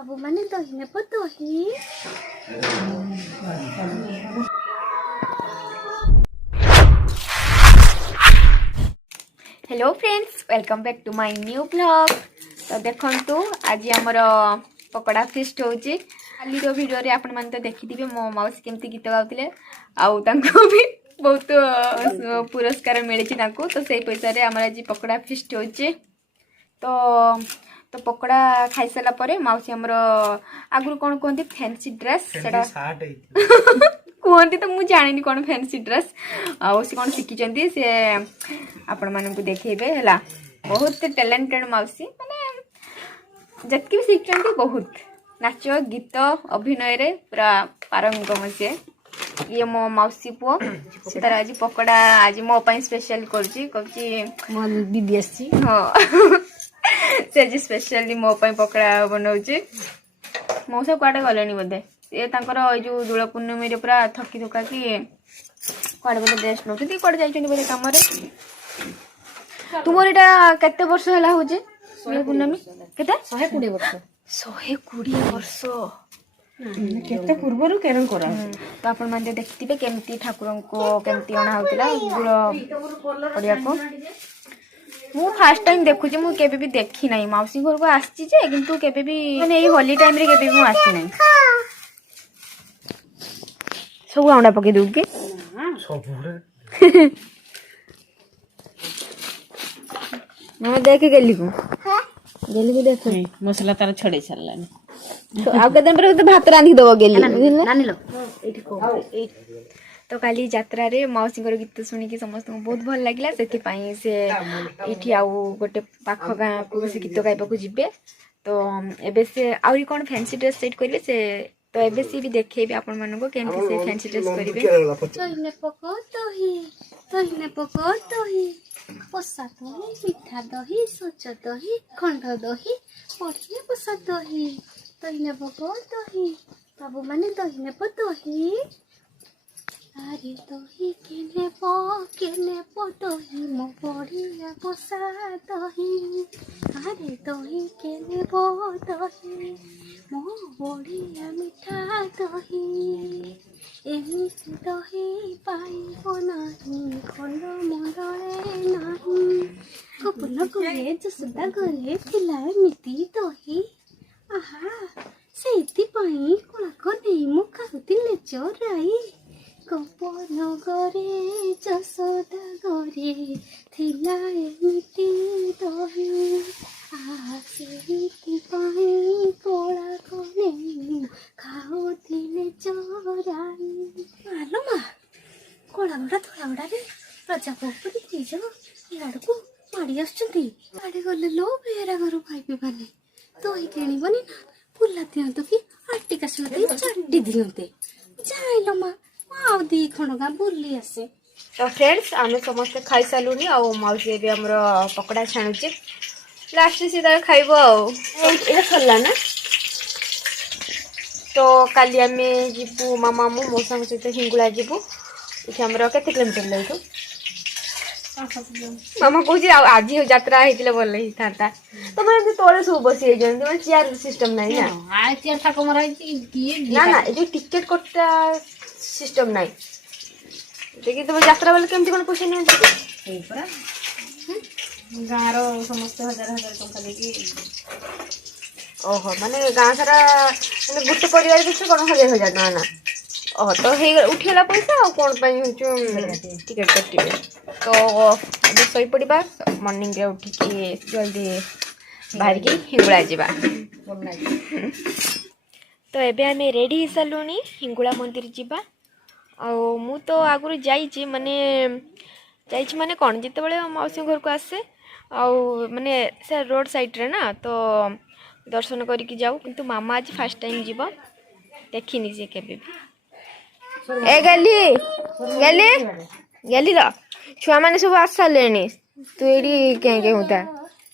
बाबू माने दही ने दही। Hello friends, welcome back to my new blog. तो देखंतु आज हमर पकोड़ा फिस्ट होची। काली रो वीडियो रे आपण मन तो देखिथिबे मो माउस केमती गीत गाउतिले आउ तांको भी बहुत पुरस्कार मिली तांको। तो से पैसा रे हमर आज पकोड़ा फिस्ट होची। तो पकोड़ा खाई सारा परे माउसी हमर आगु कोन कोंती फैंसी ड्रेस सेडा कहती तो मुझे जानी कौन फैंसी ड्रेस आउ से कौन शिखी से आपण मान को देखेबे है। बहुत टैलेंटेड माउसी माने जतकी भी शिखी बहुत नाच गीत अभिनय रे पूरा पारंगम से। ये मो मौसी पुओ से तार आज पकोड़ा आज मो पाई स्पेशल करची कहची मो दीदी आसी हां से आज स्पेशली मो पाई पकोड़ा बनाउची। मौसा कुआडे गलेनी बोधे ये तांकर जो दूल पूर्णिमी रे पूरा थकी थका कि कुआडे बोधे रेस्ट नौती कुआडे जाइछन बोधे काम रे। तुमर एटा केते वर्ष हला होजे दूल पूर्णिमी केते 120 वर्ष 120 वर्ष केते पूर्वरु केरन करा। तो आपण माने देखथिबे केमती ठाकुरन को केमती अणा होतिला दूल पड़िया को। मु फर्स्ट टाइम देखुची मु केबे भी देखी नाही माउसी घर को आछि जे किंतु केबे भी माने एई होली टाइम रे केबे भी मु आछि नाही। सब आउंडा पके दउ के सब मैं देख गेली को देख मसला तार छड़े छल्लानी। तो आ के दिन पर तो भात रांधी दबो गेली नानी लो एठी को। तो काली यात्रा रे मौसी गीत शुणी कि समस्त को बहुत भल लगिला से से इठी आउ गोटे पाख गाँ को से गीत गाइबा को जिबे। तो एबे से आउरी कोन फैंसी ड्रेस सेट करिवे से तो एबे से भी देखेबे आपण मन को केमती से फैंसी ड्रेस करिवे। तहिने पको दही पसा दही मीठा दही सच दही खंड दही पठिए पसा दही तहिने पको दही बाबू माने तहिने दही। अरे दही केने पो दही मो बढ़िया पसा दही। अरे दही केने पो दही मो बढ़िया मीठा दही। एमिति दही पाइबो नाही खंड मंडले नाही कपुल गले जसोदा गले थिला एमिति दही। आहा सेति पाई कोलाक नै मु खाउतिले चोराई कपन गरे जसोदा गरे थिला एमिति दही। आहा सेति पाई कोलाक नै मु खाउतिले चोराई। आलो मा कोलागुड़ा थोड़ागुड़ा रे प्रजापति तीज इाड़ू माड़ी आसुँच आड़े गले लो बेहरा घर खाइबे माने दही किणबनी ना फुला दिंतु कि आटिका सुधी चाटी दिंते जाइल मा आउ दी खणगा बुली आसे। तो फ्रेंड्स आम समस्त खाई सारूनी आ मौसी भी आमर पकोड़ा छाणुचे लास्ट सी तार खाइबो आ सरला ना। तो काली आम जीवु मामा मो मौसा सहित हिंगुला जीवु ये आमर केते किलोमीटर लइठु मामा कहूँ आज यात्रा होता भल होता। तुम तले सब बसी चेयर सिस्टम ना ना जो टिकेट कटा सिस्टम ना देखिए तुम यात्रा बेले केमती कौन पैसा नहीं गाँव समस्त हजार हजार टका देखिए ओहो माने गाँ सारा माने गोटे परिवार पिछले कौन 1000 टका ना ओह तो उठेगा पैसा आ कौन टिकेट कटे। तो अभी शई पड़ा मॉर्निंग रे उठिकी जल्दी बाहर की हिंगुला जावा। तो एबे आम रेडी हो सारूनी हिंगुला मंदिर जावा। मु तो आगुरी जाइए माने कौन जिते बड़े मौसी घर को आसे माने से रोड साइड रे ना तो दर्शन करके जाऊ किंतु मामा आज फर्स्ट टाइम जीव देखनी सी केबे भी। ए गली गली गली लो छुआ मैंने सब आस सारे तू ये क्या होता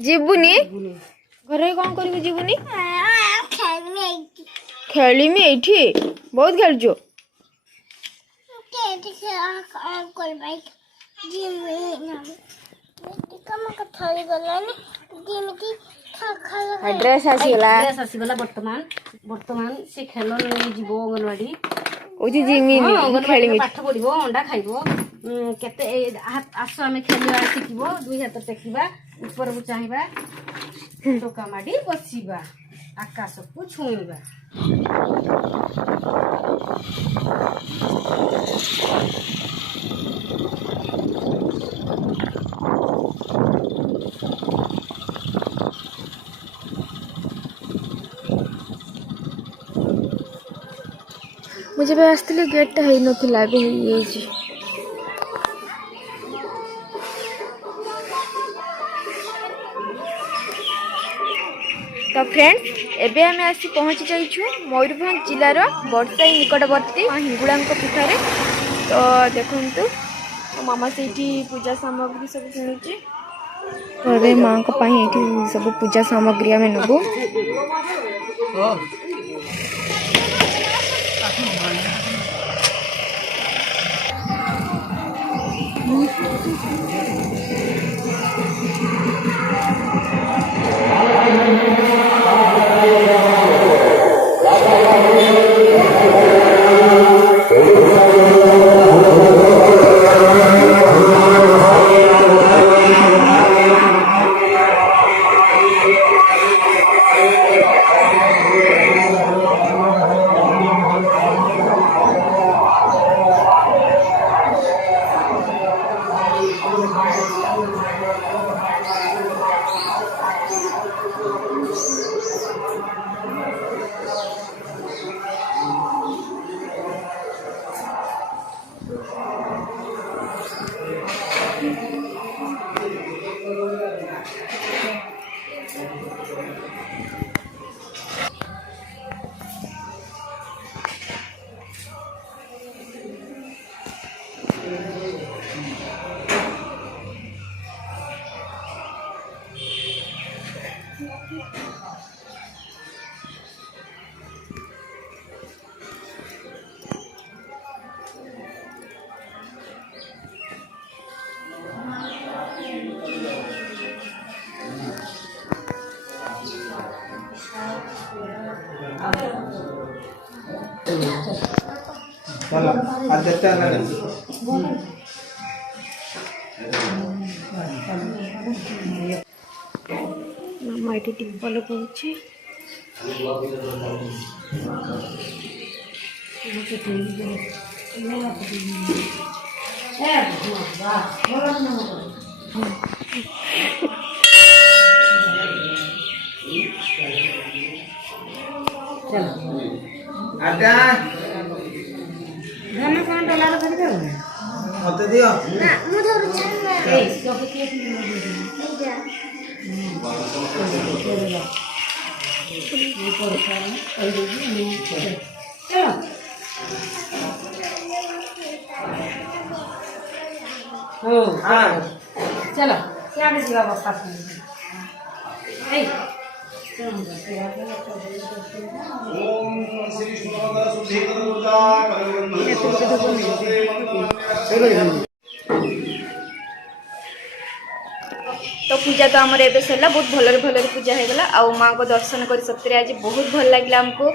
जीवुनी घर कौन कर जीवुनी खेलमी ये बहुत खेलु ड्रेस आसीगला ड्रेस आसीगला वर्तमान से खेल नहीं जीव अंगनवाड़ी ओजी जिमी अंगनवाड़ी पाठ पढ़ो अंडा खाइबो केते आस आम खेलवा शिखब 2 हाथ टेकिबा ऊपर को चाहिबा टोका माडी बसिबा आकाश को छुईबा मुझे भी आसती गेटा है नथिला भी हो तो फ्रेंड्स एबे आम आसी पहुँची जाइछु मयूरभंज जिलार बड़साई निकटवर्ती माँ हिंगुड़ा पीठरे तो देखु मामा से पूजा सामग्री सब किणुचे तो ए माँ ये सब पूजा सामग्री आम नबू मामा ये टिम्पल पड़े मत दियो चलो क्या जीवा बापा तो पूजा तो आमर एबे सरला बहुत भलरे भलरे पूजा हो गला आ माँ को दर्शन कर सतरे आज बहुत भल लगे आमको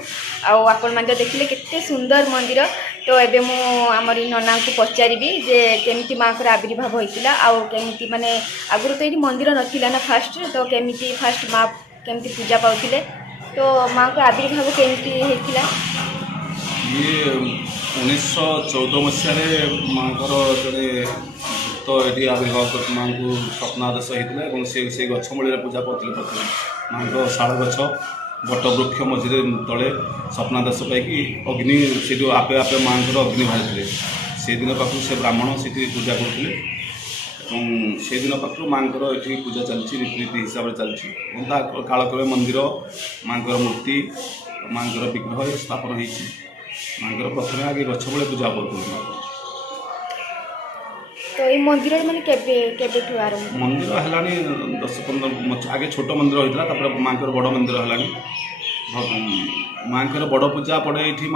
आपण मैंने देखिले केते सुंदर मंदिर तो एबे मु आमर नना को पचारि जे केमिति माँ को आविर्भाव होइतिला आ केमिति माने आगुर तो ये मंदिर नथिला ना फास्ट तो केमिति फास्ट माँ केमिति पूजा पाउथिले तो माँ को आविर्भाव केमिति होइतिला ये 1914 मसीह माँ जड़े तो ये आविर्भाव माँ को स्वप्नादेश होता है से गछमूल पूजा करते प्रथम माँ को शाल गछ बट वृक्ष मझे तले स्वप्नादेश पाई अग्नि से आपे आपे माँ अग्नि बाहरी से दिन पाखु से ब्राह्मण से पूजा करते से दिन पाखु माँ ये पूजा चलती रीतिनीति हिसाब से चलती कालक्रमे मंदिर माँ मूर्ति माँ विग्रह स्थापन होती माँ प्रथम आगे गछमूल पूजा करते तो ये मंदिर माने केबे आरंभ मंदिर है 10-15 आगे छोट मंदिर होता माँ बड़ मंदिर है माँ बड़ पूजा पड़े ये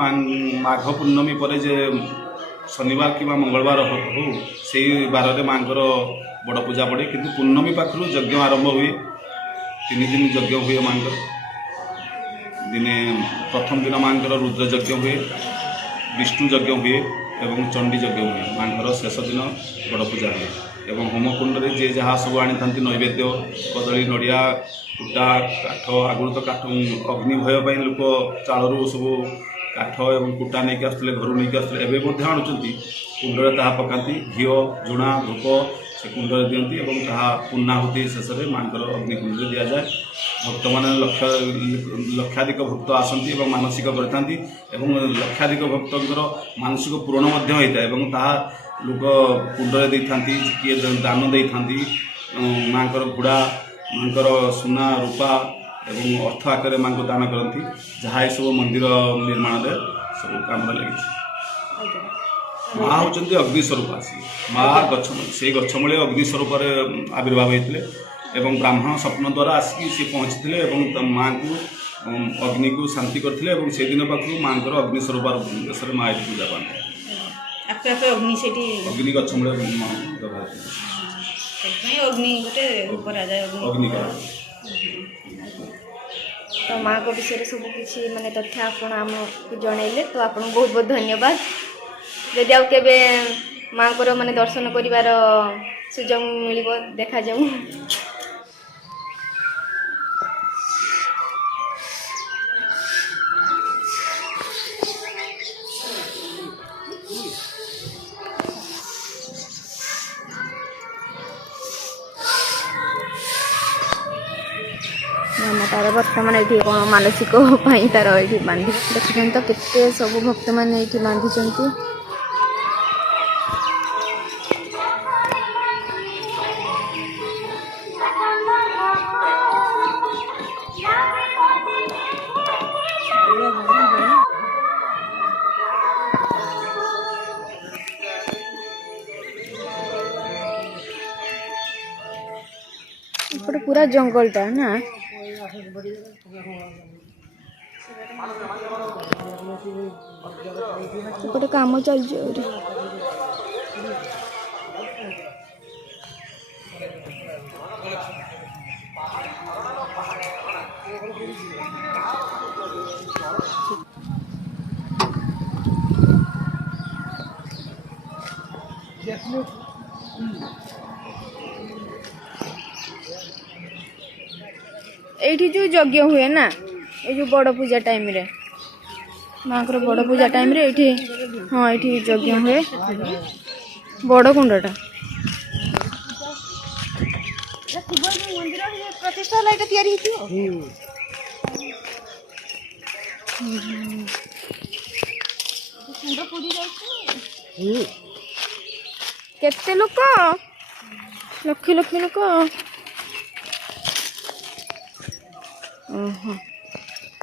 माघ पूर्णमी पर जे शनिवार कि मंगलवार हो से बार में माँ बड़ पूजा पड़े किंतु पूर्णमी पाखु यज्ञ आरंभ हुए 3 दिन यज्ञ हुए मांकर दिने प्रथम दिन मांकर रुद्र यज्ञ हुए विष्णु यज्ञ हुए एवं चंडी यज्ञ हुए मांकर शेष दिन बड़ पूजा हुए एवं होमकुंड में जी जहाँ सब आनी था नैवेद्य कदली नड़िया कुटा काठ आगुरी तो काठ अग्नि भय लोक चालू सब काठ एवं कुटा नहीं आसते घर नहीं आसते एवं आणुंट कुंडे ताहा पकाती घी झुणा धूप से कुंड दिखती और पूर्णाहुति शेष में मांकर अग्निकुंड दि जाए भक्त मैंने लक्षाधिक भक्त आसती और मानसिक करती लक्षाधिक भक्तर मानसिक पूरण होता है लोक कुंड दे था किए दान दे था मांकर घोड़ा मांकर सुना रूपा एवं अर्थ आकार माँ को दान करती जहाँ सब मंदिर निर्माण सब काम लगी माँ होती अग्निस्वरूप आसी माँ गछ से गछमूले अग्निस्वरूप आविर्भाव होते एवं ब्राह्मण स्वप्न द्वारा आसिक सी पहुँची माँ को अग्नि को शांति करते से दिन पाखु माँ अग्निस्वरूप देश में माँ ये पूजा पाते आपे आपे अग्नि सेठी अग्नि गछमूले अग्नि गोटे करा जाए अग्नि तो माँ को विषय सब किसी माने तथ्य आपण आमको जनइले तो आपको बहुत बहुत धन्यवाद जदि आउ केबे माँ को माने दर्शन करिवार सुजोग मिलिबो देखा जाऊ मामा तार भक्त मैंने ये कौन मानसिक तार ये बांधि देखते तो केते सब भक्त मैंने ये बांधि पूरा जंगलटा ना गोटे काम चलती एठी जो यज्ञ हुए ना ये जो बड़ पूजा टाइम रे माँ को बड़ पूजा टाइम रे एठी हाँ ये यज्ञ हुए बड़ कुंडटा प्रतिष्ठा लाइट तैयारी केते लोक लक्ष लक्ष लोक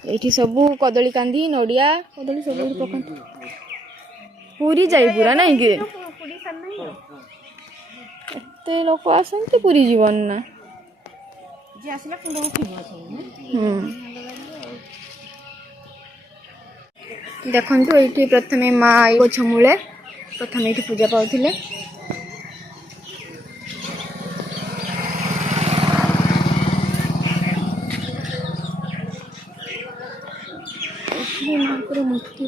ये सबू कदली कांदी नड़िया कदली सब पकाती पूरी जाए पूरा ना कि एते लोक आसते पूरी जीवन ना देखु ये प्रथम माँ गछ मूले प्रथम ये पूजा पाते माँ मूर्ति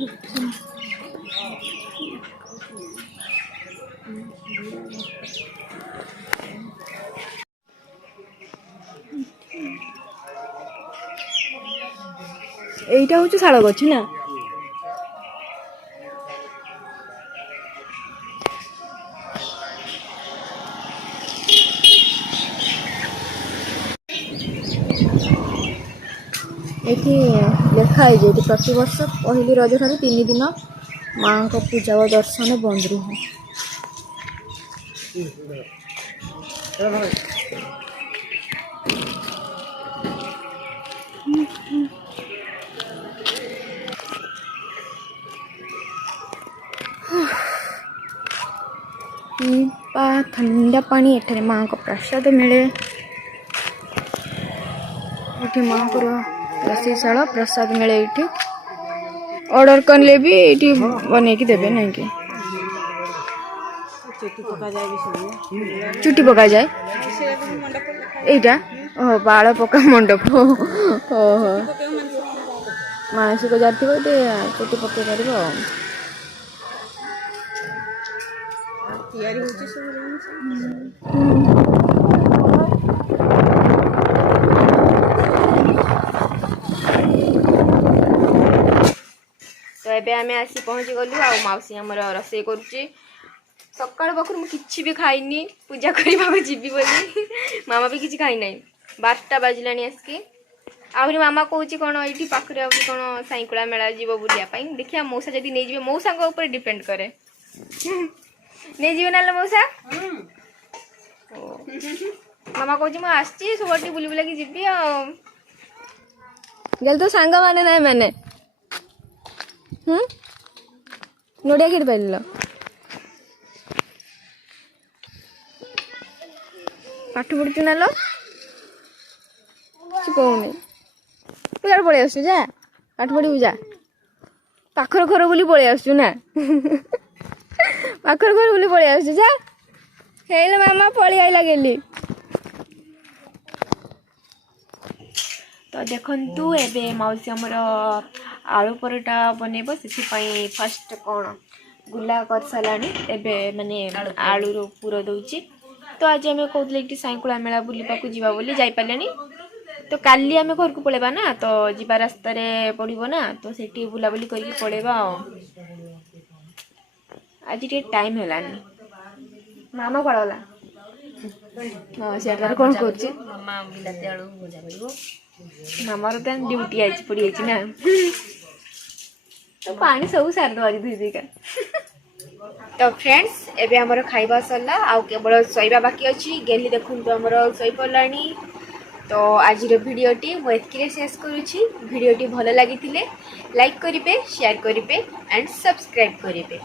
এইটা হচ্ছে শাল গছ না ଏଠି ଲେଖା ହେଇଛି ଏଠି ପ୍ରତିବର୍ଷ ପହିଲି ରଜ ଠାରୁ 3 ଦିନ ମାଙ୍କ ପୂଜା ଓ ଦର୍ଶନ ବନ୍ଦ ରୁହେ। ठंडा पानी एठारे माँ को प्रसाद मिले ये माँ को रोषेशाल प्रसाद मिले ये ऑर्डर करले भी ये बने की देवे नहीं कि चुटी पका जाए एटा ओह बाल पका मंडप ओहो मानसिक जार थी चुटी पकई पार ତିଆରି ହେଉଛି ସବୁ ଜିନିଷ। तो एबे आमे आसी पहुँची गलु आ मौसी हमर रोषे करुची सकाळ पाखर मु किछि भी खाइनी पूजा करबा जीवी बोली मामा भी किछि खाइ नाही 12टा बाजिलानी आसके आहरी मामा कहूँ कौन ये पाखे कौन साइकुला मेला जीव बुलापाई देखिए मौसा जब नहीं जाए मौसा ऊपर डिपेंड करे नहीं जीवे ना मौसा मामा कहूँ मुझे आसची सब बुली बुलाकी जीवी गल तो सांग माने ना मैंने नोड़िया कि पार पाठ पढ़ु ना लो कौन पूजा पलि आसु जा पाठ पढ़ू जा पाखर घर बोली पलि आसु ना पाखर घर बोली पलि आसु जा हेले मामा पलि आइला गेली तो देखंतु एबे मौसी हमर आलू परोटा बनेब से फास्ट कौन गुला कर साराणी एबे माने आलू रो पूरा दउची तो आज आम कहते साइकुला मेला बुलवा जा बोली जाई पारे तो काली आम घर को पलैबा ना तो जीवा रास्तार पड़ो ना तो सेठी बुलाबुली करके पलैबा आज टे टाइम है मामा पड़गला हाँ से कौन कर मामार तो ड्यूटी आज पड़ी ना तो पानी सब सार दो धुई धुईका तो फ्रेंड्स एबे हमर खाइबा सरला आउ केवल सोइबा बाकी अछि गेली देखुन तो हमर सोई पड़लानी तो आज भिडियोटी मुझे शेष करुँची भिडियोटी भल लगी लाइक करेंगे शेयर करेंगे एंड सब्सक्राइब करेंगे।